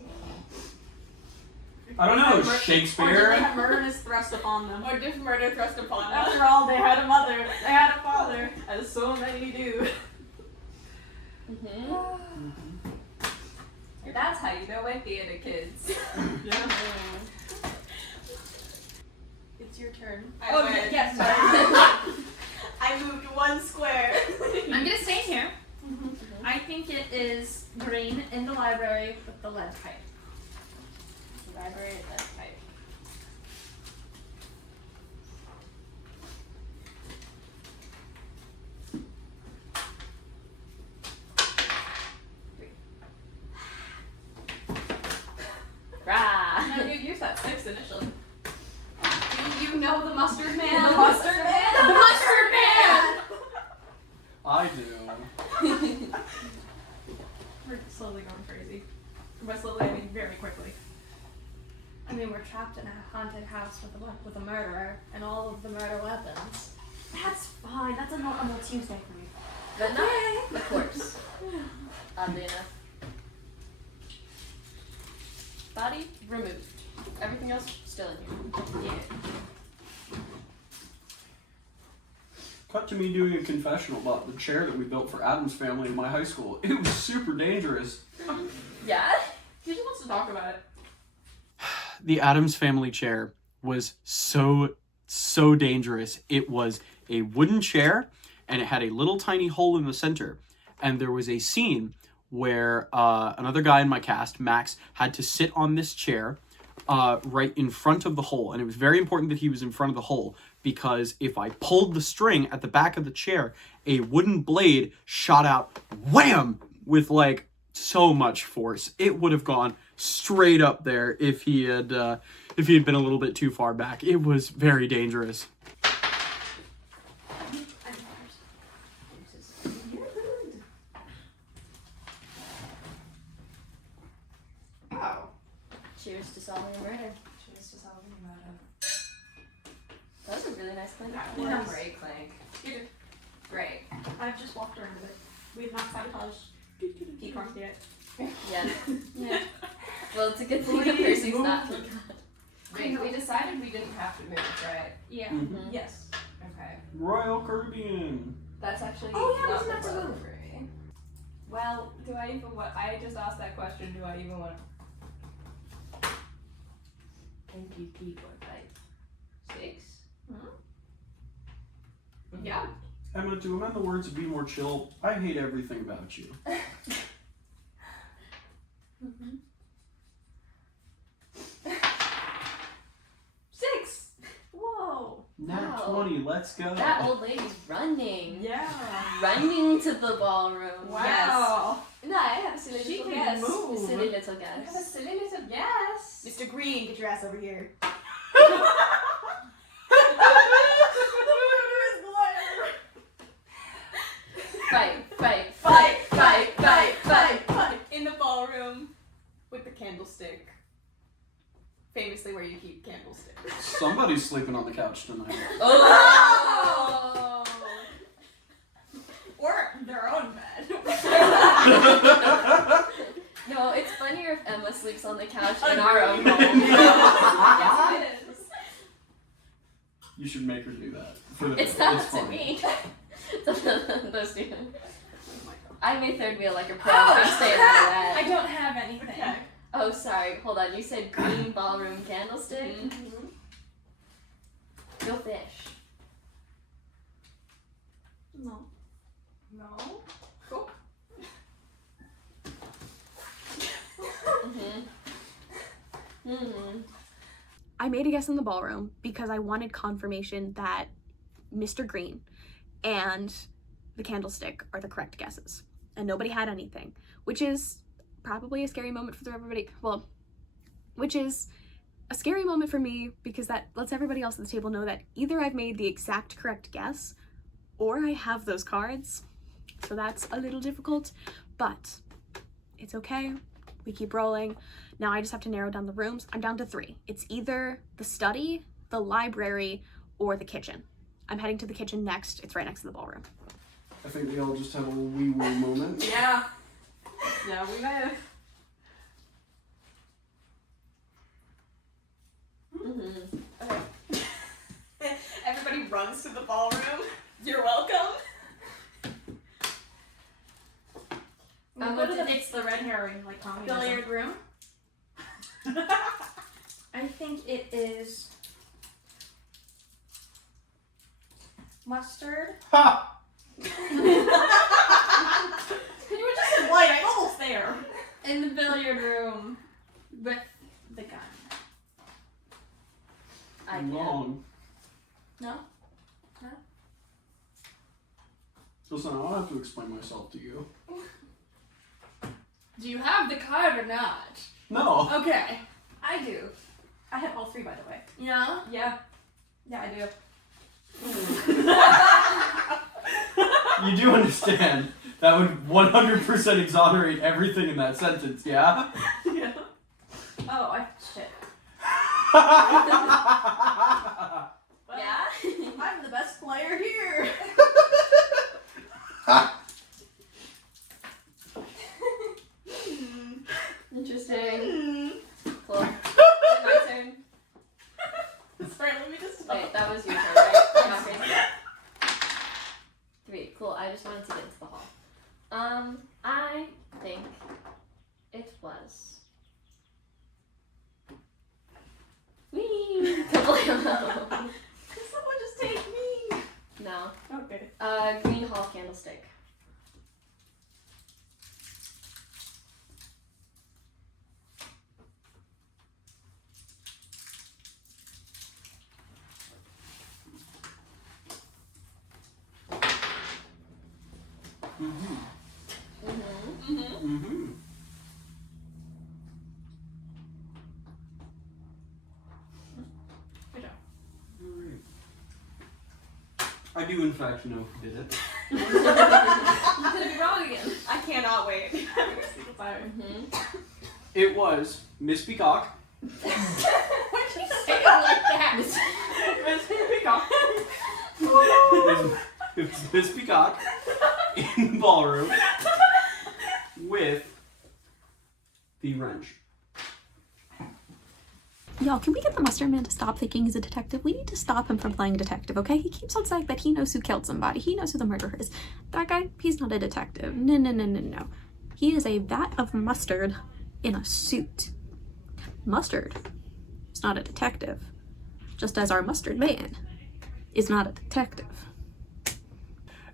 I don't know, Or do they Shakespeare. have murderness thrust upon them? Or just murder thrust upon them? After all, they had a mother, they had a father, as so many do. Mm-hmm. That's how you know my theater kids. Yeah. It's your turn. Oh, win. yes, I moved 1 square. I'm gonna stay here. I think it is green in the library with the lead pipe. Library lead pipe. Rah! No, you used that 6 initially. Do you know the mustard man? The mustard man? The mustard man! I do. We're slowly going crazy. By slowly, I mean very quickly. I mean, we're trapped in a haunted house with a murderer and all of the murder weapons. That's fine. That's a normal Tuesday for me. But not the corpse. Oddly enough. Body removed. Everything else still in here. Yeah. Cut to me doing a confessional about the chair that we built for Adam's family in my high school. It was super dangerous. Yeah? He just wants to talk about it. The Addams Family chair was so dangerous. It was a wooden chair, and it had a little tiny hole in the center. And there was a scene where another guy in my cast, Max, had to sit on this chair right in front of the hole. And it was very important that he was in front of the hole, because if I pulled the string at the back of the chair, a wooden blade shot out, wham, with like so much force. It would have gone straight up there if he had been a little bit too far back. It was very dangerous. Oh. Cheers to solving a murder. Cheers to solving a murder. That was a really nice clink. That was a great clank. You do. Great. I've just walked around it. We've not sabotaged Peacocks yet. Yeah. Yeah. Well, it's a good thing that Percy's not peacock. Wait, we decided we didn't have to move, right? Yeah. Mhm. Yes. Okay. Royal Caribbean. That's actually Oh, yeah, not wasn't that the to problem move? for me. Well, do I even want? I just asked that question. Do I even want? NPP 456. Yeah. Emma, to amend the words of Be More Chill, I hate everything about you. Six. Whoa. Nat Wow. 20, let's go. That old lady's running. Yeah. Running to the ballroom. Wow. Yes. No, I have a silly She little can guess. move. A silly little I have a guess. silly little yes. Mr. Green, get your ass over here. Fight, fight, Fight, fight, fight, fight, fight. In the ballroom with the candlestick. Famously where you keep candlesticks. Somebody's sleeping on the couch tonight. Oh! Or their own bed. No, it's funnier if Emma sleeps on the couch in our own home. Yes, it is. You should make her do that. For the, It's not up to fun. me. Those two. I'm a third wheel like a pro. I'm staying out of I that. don't have anything. Okay. Oh, sorry. Hold on. You said green ballroom candlestick? Go fish. No. No. Cool. I made a guess in the ballroom because I wanted confirmation that Mr. Green and the candlestick are the correct guesses. And nobody had anything, which is probably a scary moment for everybody. Well, which is a scary moment for me because that lets everybody else at the table know that either I've made the exact correct guess or I have those cards. So that's a little difficult, but it's okay. We keep rolling. Now I just have to narrow down the rooms. I'm down to 3. It's either the study, the library, or the kitchen. I'm heading to the kitchen next. It's right next to the ballroom. I think we all just have a wee wee moment. Yeah. Yeah, we may have. Mm-hmm. Okay. Everybody runs to the ballroom. You're welcome. It's the red herring, like communism. Billiard room. I think it is mustard. Ha! You were just white. I'm almost there. In the billiard room with the gun. I can. Long. No? Listen, I don't have to explain myself to you. Do you have the card or not? No. Okay. I do. I have all 3, by the way. Yeah? Yeah. Yeah, I do. You do understand that would 100% exonerate everything in that sentence, yeah? Yeah. Oh, shit. Well, Yeah? I'm the best player here. Interesting. Cool. My turn. Sorry, let me just. Wait, that was your turn, right? I'm not crazy. 3. Cool. I just wanted to get into the hall. I think it was. Whee! Kablamo. Could someone just take me? No. Okay. Green hall candlestick. Mm-hmm. Mm-hmm. Mm-hmm. Good job. Alright. I do in fact know who did it. I'm gonna be wrong again. I cannot wait. Every single time. Mm-hmm. It was Miss Peacock. Why'd you say it like that? Miss Peacock. It was Miss Peacock in the ballroom with the wrench. Y'all, can we get the mustard man to stop thinking he's a detective? We need to stop him from playing detective, okay? He keeps on saying that he knows who killed somebody. He knows who the murderer is. That guy, he's not a detective. No, no, no, no, no. He is a vat of mustard in a suit. Mustard is not a detective. Just as our mustard man is not a detective.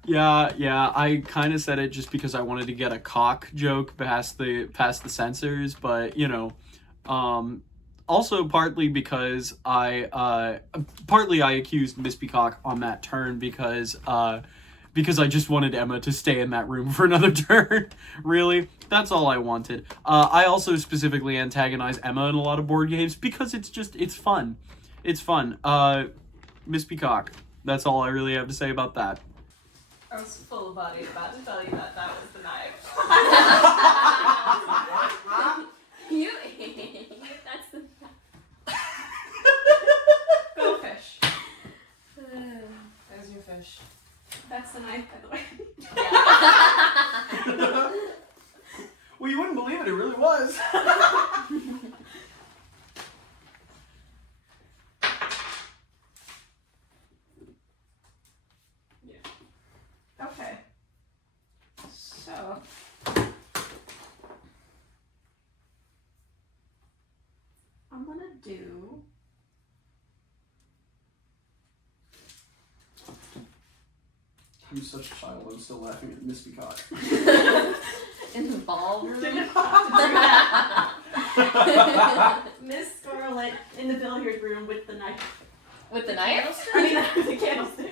Yeah, I kind of said it just because I wanted to get a cock joke past the censors, but you know, also partly because I accused Miss Peacock on that turn because I just wanted Emma to stay in that room for another turn. Really, that's all I wanted. I also specifically antagonize Emma in a lot of board games because it's fun. It's fun. Miss Peacock. That's all I really have to say about that. I was full body about to tell you that was the knife. You. That's the. Go fish. There's your fish. That's the knife, by the way. Well, you wouldn't believe it. It really was. Okay. So. I'm gonna do. I'm such a child. I'm still laughing at Miss Peacock. In the ballroom. Miss Scarlet in the billiard room with the knife. With the knife? I mean, the candlestick.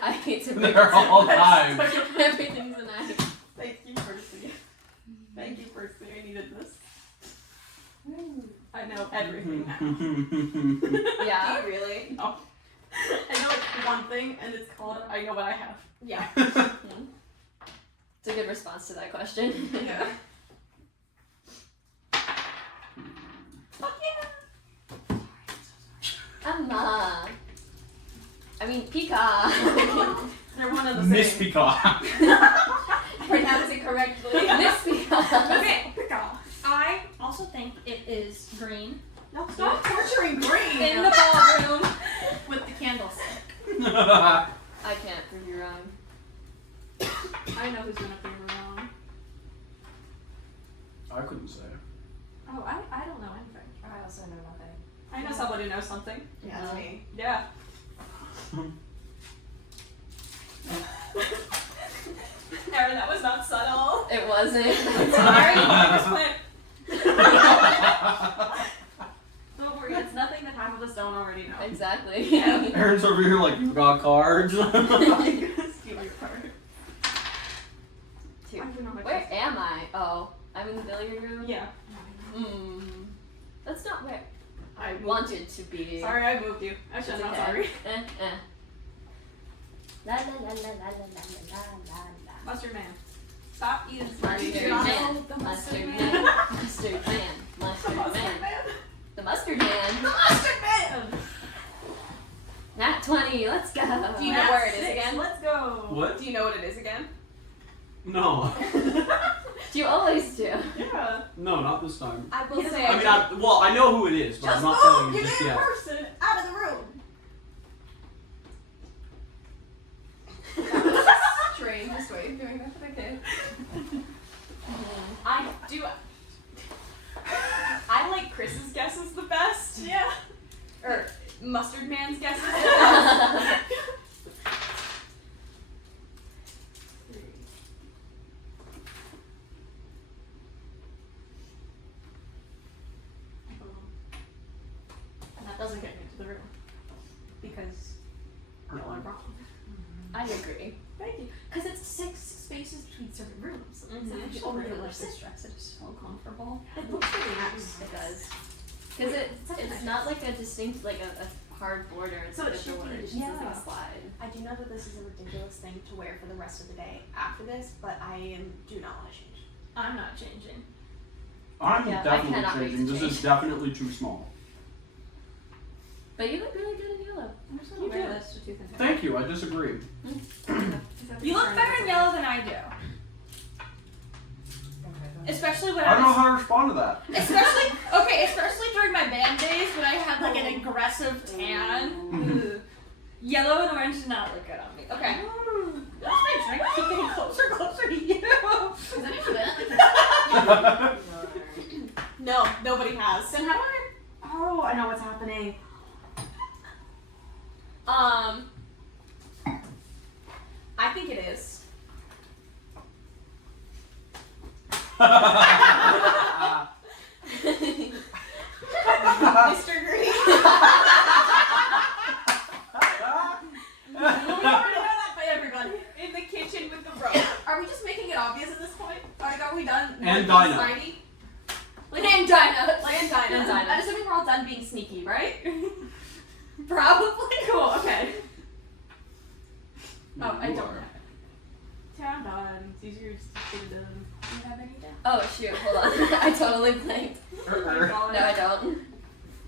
I hate to They're all knives. Everything's a knife. Thank you, Percy. Thank you, Percy. I needed this. I know everything now. Yeah. Do you really? No. I know like one thing, and it's called I know what I have. Yeah. It's a good response to that question. Yeah. Emma. I mean, Pika. They're one of the Miss same. Peacock. Pronounce it correctly. Miss Pika. Okay, I also think it is green No, stop torturing Green. in the ballroom with the candlestick. I can't prove you wrong. I know who's gonna be wrong. I couldn't say. Oh, I don't know anything. I also know nothing. I know somebody knows something. Yeah, it's me. Yeah. Erin, that was not subtle. It wasn't. Sorry, don't worry, it's nothing that half of us don't already know. Exactly. Aaron's over here like, you got cards. I'm gonna steal your card. Two. I don't know what Where am I? Oh, I'm in the billiard room? Yeah. Hmm. That's not where I I wanted to be. Sorry, I moved you. Actually, I'm not sorry. La la la la la la la la la. Mustard Man. Stop eating Mustard Smarties. Man. The Mustard Man. Man. Mustard Man. Mustard Man. The Mustard Man. The Mustard Man! Nat 20, let's go. Do you know where it is Six, again? Let's go. What? Do you know what it is again? No. You always do. Yeah. No, not this time. I will Yes, say I mean, I know who it is, but I'm not telling you just You're yet. the person out of the room. Strange, just way of doing that, but okay. I do. I like Chris's guesses the best. Yeah. Or Mustard Man's guesses. And that doesn't get me into the room. Because no, I'm wrong. I agree. Thank you. Because it's 6 spaces between certain rooms. Mhm. So I you really only like sit. this dress. It is so comfortable. It looks really nice. It does. Because it's not like a distinct, like a hard border. It's So like it a should door. be- It's just like yeah. a slide. I do know that this is a ridiculous thing to wear for the rest of the day after this, but do not want to change. I'm not changing. I'm Yeah, I definitely cannot wait changing. to This change. is definitely too small. But you look really good in yellow. I'm just You gonna wear do. this to tooth and nail. Thank you. I disagree. You look better in yellow than I do. Especially when I don't know how to respond to that. especially during my band days when I had like an aggressive tan. Ugh. Yellow and orange did not look good on me. Okay. That's my drink. Keep getting closer to you. Has anyone been? No, nobody has. Then how do I? Oh, I know what's happening. I think it is. Mr. Green. We already know that by everybody. In the kitchen with the rope. Are we just making it obvious at this point? Are we done? And being Dinah. slidey? And Dinah. And Dinah. And Dinah. I'm assuming we're all done being sneaky, right? Probably. Cool, okay. No, Oh, I you don't are. have it. Yeah, I'm done. It's easier just to get it done. Do you have anything? Oh shoot, hold on. I totally blanked. No, I don't.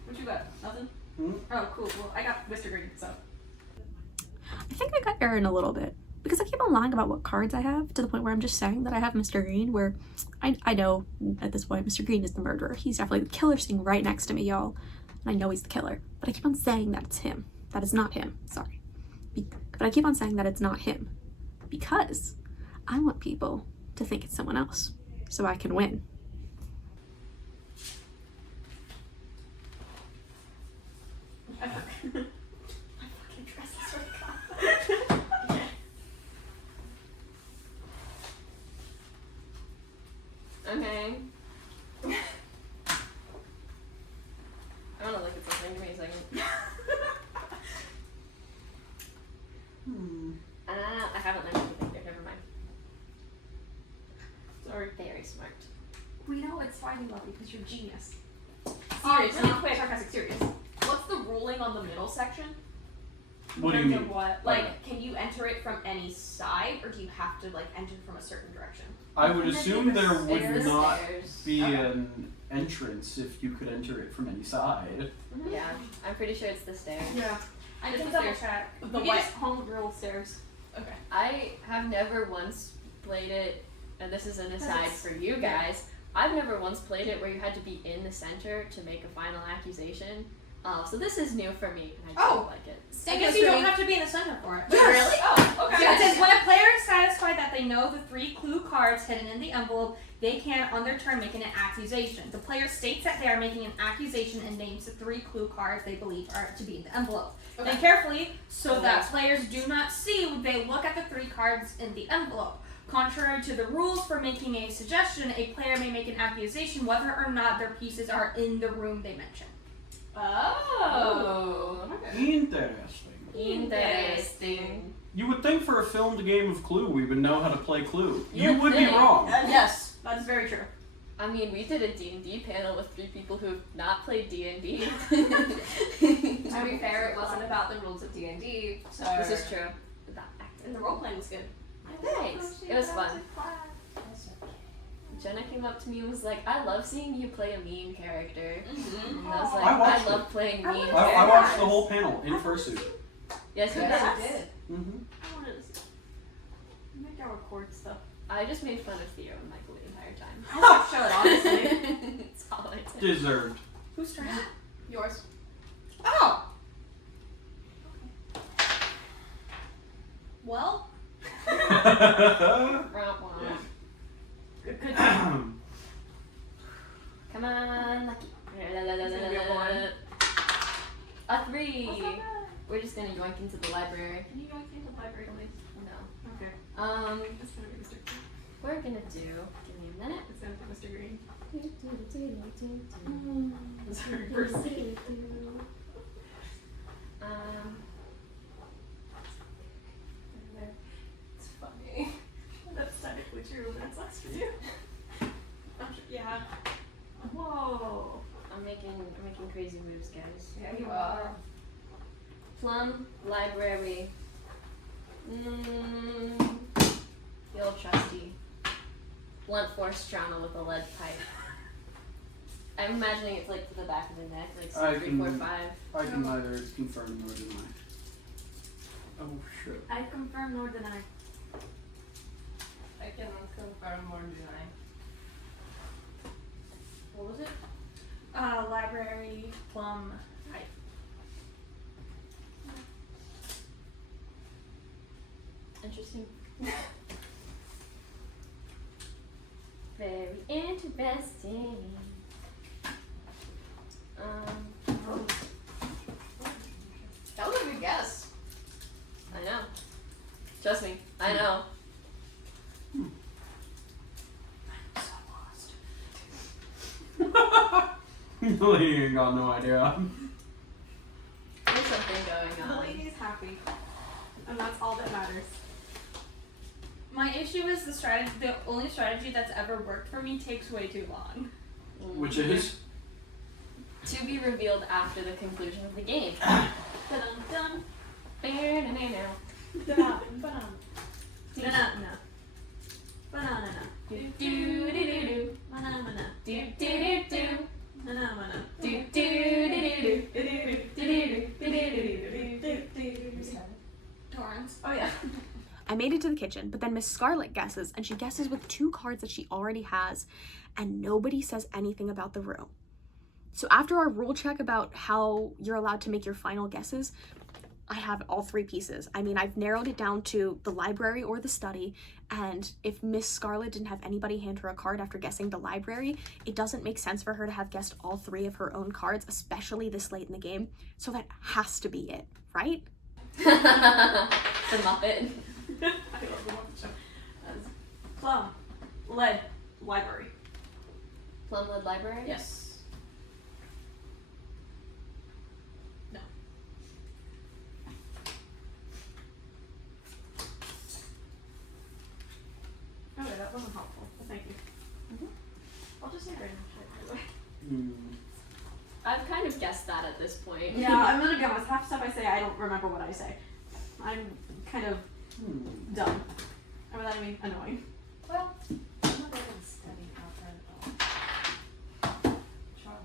What you got? Nothing? Hmm? Oh, cool. Well, I got Mr. Green, so. I think I got Aaron a little bit because I keep on lying about what cards I have to the point where I'm just saying that I have Mr. Green, where I know at this point Mr. Green is the murderer. He's definitely the killer sitting right next to me, y'all. And I know he's the killer, but I keep on saying that it's him. That is not him. Sorry. But I keep on saying that it's not him because I want people to think it's someone else so I can win. My fucking dress is really cool. Okay. I don't know, like it's listening. Give me a second. I haven't learned anything there. Never mind. Sorry. Very smart. We know it's fine, you love you, because you're a genius. Seriously. Really quick, sarcastic, serious. What's the ruling on the middle section? What do you In terms mean? of what? Like, can you enter it from any side, or do you have to like enter from a certain direction? I would Maybe assume the there would Stairs, not stairs. be Okay. an entrance if you could enter it from any side. Yeah, I'm pretty sure it's the stairs. Yeah. I It's can the double stairs. check. The You white just- homegirl stairs. Okay. I have never once played it, and this is an aside That's- for you guys. I've never once played it where you had to be in the center to make a final accusation. So this is new for me, and I Oh. don't like it. I guess you don't have to be in the center for it. Yes. Really? Oh, okay. Yes. It says when a player is satisfied that they know the 3 clue cards hidden in the envelope, they can, on their turn, make an accusation. The player states that they are making an accusation and names the 3 clue cards they believe are to be in the envelope. Okay. Then carefully, so Oh, that yes. players do not see, they look at the 3 cards in the envelope. Contrary to the rules for making a suggestion, a player may make an accusation whether or not their pieces are in the room they mention. Oh. Interesting. Interesting. You would think for a filmed game of Clue we would know how to play Clue. You You would would be think. wrong. Yes, that is very true. I mean, we did a D&D panel with 3 people who've not played D&D. To be fair, it wasn't about the rules of D&D, so This is true. and the role playing was good. Thanks. It was fun. Jenna came up to me and was like, I love seeing you play a mean character. And I was like, I I, watched love playing mean characters. I watched the whole panel in fursuit. Yes, you Yes, did. you did. Mm-hmm. I wanted to see. Make our record stuff. I just made fun of Theo and Michael the entire time. I should show it, honestly. That's all I did. Deserved. Whose turn? Yours. Oh! Well, Wah, wah. Good. Come on, Lucky. gonna be a 1. A 3. We're just gonna yoink into the library. Can you go into the library, please? No. Okay. It's gonna be Mr. Green. We're gonna do. Give me a minute. It's gonna be Mr. Green. It's Sorry, first. It's funny. That's technically true, but it sucks for you. Yeah. Whoa. I'm making crazy moves, guys. Yeah, you are. Plum library. The old trusty. Blunt force trauma with a lead pipe. I'm imagining it's like to the back of the neck, like I 3, can- 4, 5. I can neither confirm nor deny. Oh shit. I confirm nor deny. I can confirm or deny. what was it? Library, plum, pipe. Interesting. Very interesting. That was a good guess. I know. Trust me, I know. You ain't got no idea. There's something going The on. lady's happy. And that's all that matters. My issue is the only strategy that's ever worked for me takes way too long. Which is? To be revealed after the conclusion of the game. Dun-dun-dun. Banana. Banana. Banana. Banana. Do-do-do-do-do. Banana. Do-do-do-do. Banana. Do-do-do-do-do. Torrance. Oh yeah. I made it to the kitchen, but then Miss Scarlet guesses, and she guesses with 2 cards that she already has, and nobody says anything about the room. So after our rule check about how you're allowed to make your final guesses, I have all 3 pieces. I mean, I've narrowed it down to the library or the study, and if Miss Scarlet didn't have anybody hand her a card after guessing the library, it doesn't make sense for her to have guessed all 3 of her own cards, especially this late in the game. So that has to be it, right? The Muppet. I love the Muppet Show. Plum. Lead. Library. Plumwood Library? Yes. Okay, that wasn't helpful, but thank you. I'll just say right now, by the way. I've kind of guessed that at this point. Yeah, I'm gonna be honest. Half the stuff I say, I don't remember what I say. I'm kind of dumb. Or that I mean annoying. Well, I'm not really studying outside at all. Sure.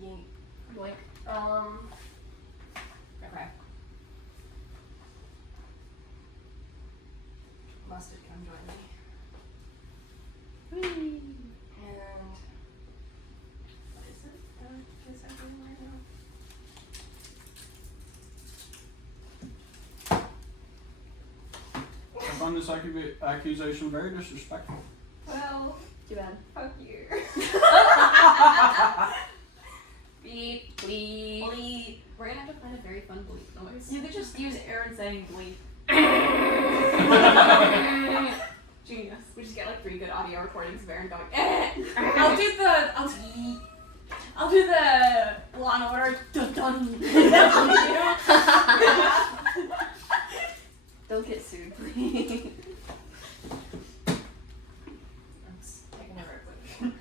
Yeet. Yoink. Okay. Mustard, come join me. Whee! And what is it? Is that doing right now? I find this accusation very disrespectful. Well, too bad. Fuck you. Beep, bleep. Bleep. We're gonna have to find a very fun bleep noise. You could just use Aaron saying bleep. Genius. We just get like 3 good audio recordings of Aaron going, eh. I'll do the Law and Order dun dun. Don't get sued, please. I'm taking over quick.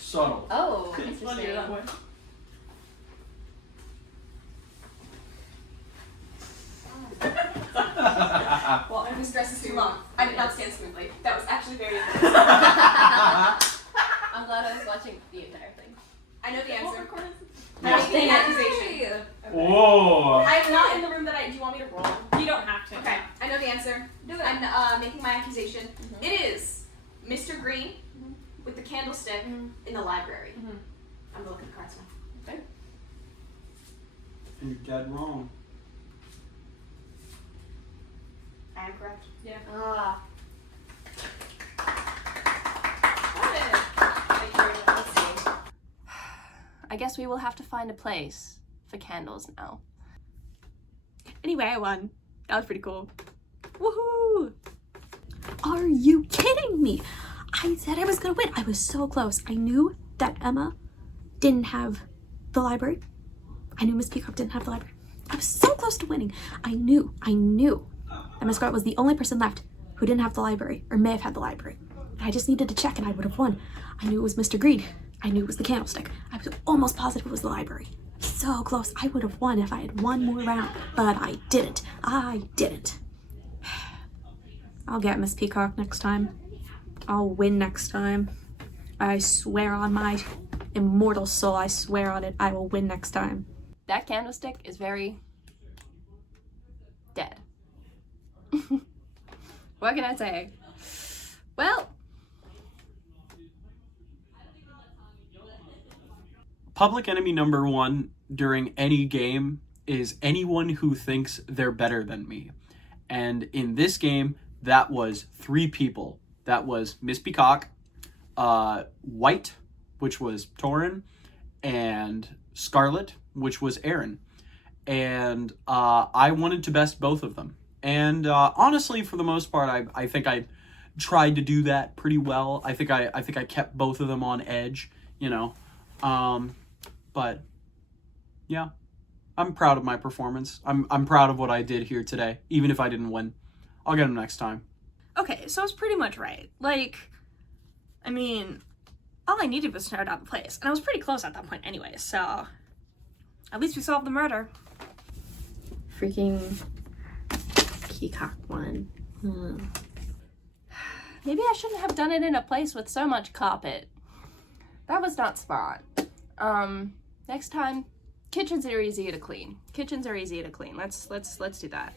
Subtle. Oh, It's funnier that way. Well, this dress is too long. I did not stand smoothly. That was actually very embarrassing. I'm glad I was watching the entire thing. I know the answer. Yes. I'm making an accusation. Whoa. I'm not in the room that I. Do you want me to roll? You don't have to. Okay, I know the answer. Do it. I'm making my accusation. It is Mr. Green with the candlestick in the library. I'm gonna look at the cards now. You're dead wrong. I am correct. Ah. Let's see. I guess we will have to find a place for candles now. Anyway, I won. That was pretty cool. Woohoo! Are you kidding me? I said I was gonna win. I was so close. I knew that Emma didn't have the library. I knew Miss Peacock didn't have the library. I was so close to winning. I knew that Miss Scarlet was the only person left who didn't have the library, or may have had the library. I just needed to check and I would have won. I knew it was Mr. Green. I knew it was the candlestick. I was almost positive it was the library. So close. I would have won if I had one more round, but I didn't. I'll get Miss Peacock next time. I'll win next time. I swear on my immortal soul, I swear on it, I will win next time. That candlestick is very dead. What can I say? Well, Public enemy number 1 during any game is anyone who thinks they're better than me. And in this game, that was 3 people. That was Miss Peacock, White, which was Torin, and Scarlet, which was Aaron. And I wanted to best both of them. And honestly, for the most part, I think I tried to do that pretty well. I think I kept both of them on edge, you know. But yeah, I'm proud of my performance. I'm proud of what I did here today, even if I didn't win. I'll get them next time. Okay, so I was pretty much right. Like, I mean, all I needed was to narrow down the place. And I was pretty close at that point anyway, so at least we solved the murder. Freaking Peacock won. maybe I shouldn't have done it in a place with so much carpet. That was not smart. Next time, kitchens are easier to clean. Let's do that.